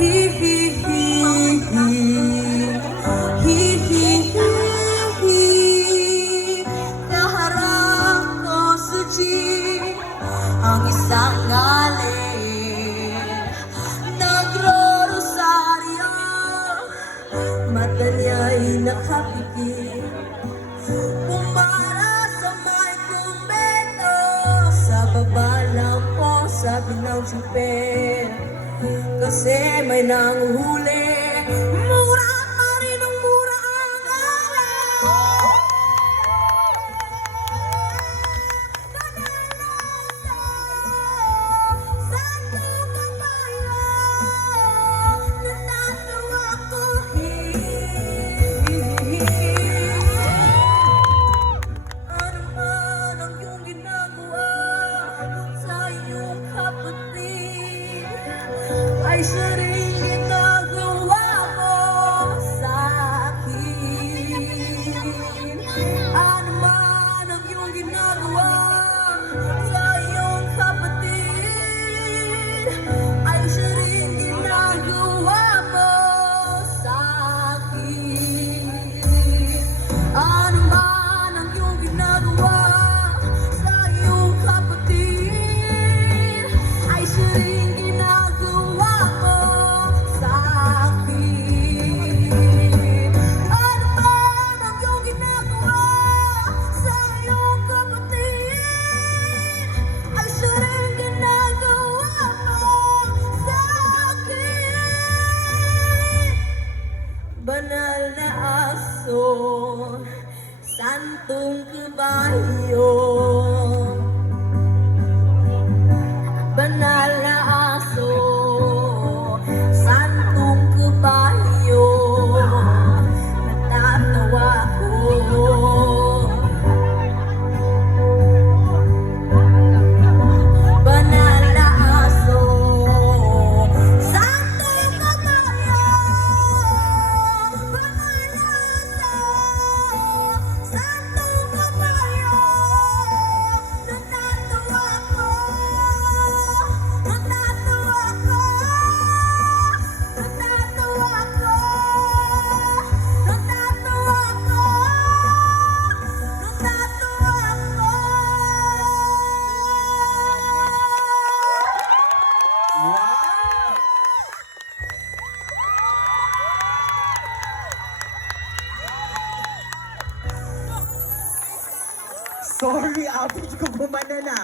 Hi hi hi hi hi hi hi. Kaharap ko sa jeep ang isang galing nagro-rosaryo, mata niya'y nakapikit. Pumara sa may kumbento, sa baba lang po sabi ng super, kasi may nanguhuli. Mura pa rin ang mura ang alay. Santo kabayo, natatawa ko. Ano man ang iyong ginagawa sa iyong kapatid, ay siya rin ginagawa mo sa akin. Ano man ang iyong ginagawa sa iyong kapatid, ay siya rin ginagawa mo sa akin. Ano man ang iyong ginagawa sa iyong kapatid, ay siya rin ginagawa mo sa akin. Ano man ang iyong ginagawa sa iyong kapatid, ay siya rin ginagawa mo sa akin. Banal na aso, santong kabayo. Banal na aso, santong kabayo. Natatawa ko. Banal na aso, santong kabayo. Banal na aso, santong kabayo. Natatawa ko. Natatawa ko. Natatawa ko. Natatawa ko. Natatawa ko. Sorry, Abby, ko gumana na.